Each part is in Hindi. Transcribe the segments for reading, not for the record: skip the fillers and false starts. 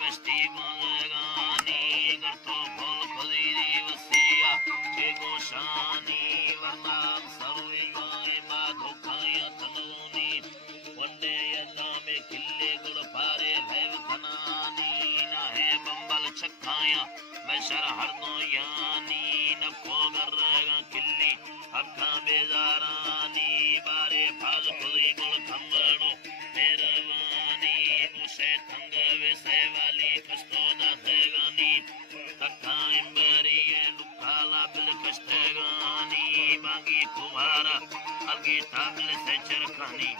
बस्ती बोलगानी कर तो फल खदीरी वसिया के गोशानी वरना सरुई गाय मा धोखाया तनोनी वंडे यदा में किले गुड़ पारे भैव धनानी ना है बंबल छक्काया मैं शर हरदो यानी न खोगर किल्ली अखा बेजारानी बारे भाज खुदी गुल खंबड़ो मेरवानी मुझे थंग वैसे वाली कस्तो दासेगानी तक्का इम्बरी लुकाला बिल कस्तेगानी बागी कुमारा अलगी तामिल से चरखानी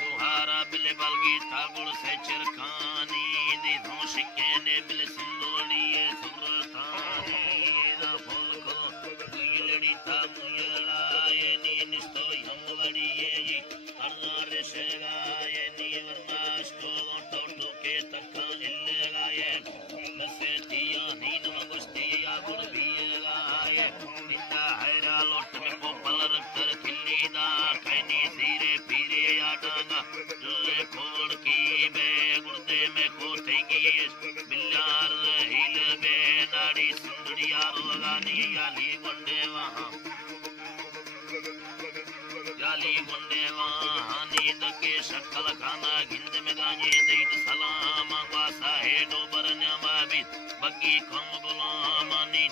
कुहारा बिल बलगी तागुड़ से चरखानी दी धोशिके ने बिल सिंदोड़ी सुरतानी दा फूल को गुयलड़ी तामुयला ये नी निस्तो यमवड़ी ये अर्ना रेशेगा ये नी वरनाश को टोटो के तक्का इल्लेगा ये बसे तिया नीन मगुस्तिया गुड़ बियेगा ये निता हैरा लोट में को पलर कर खिल्ली दा कैनी सीरे पीरे याडांगा जुल्ले खोड़ की बे गुर्दे में खोटेगी बिल्लार हिल बे नाड़ी सुंदरिया लगानी याली गुंडे वहाँ नींद के शक्ल खाना गिंद में गाने देत सलाम वासा है डोबर न्यामा भी बगी कम गुलाम नीता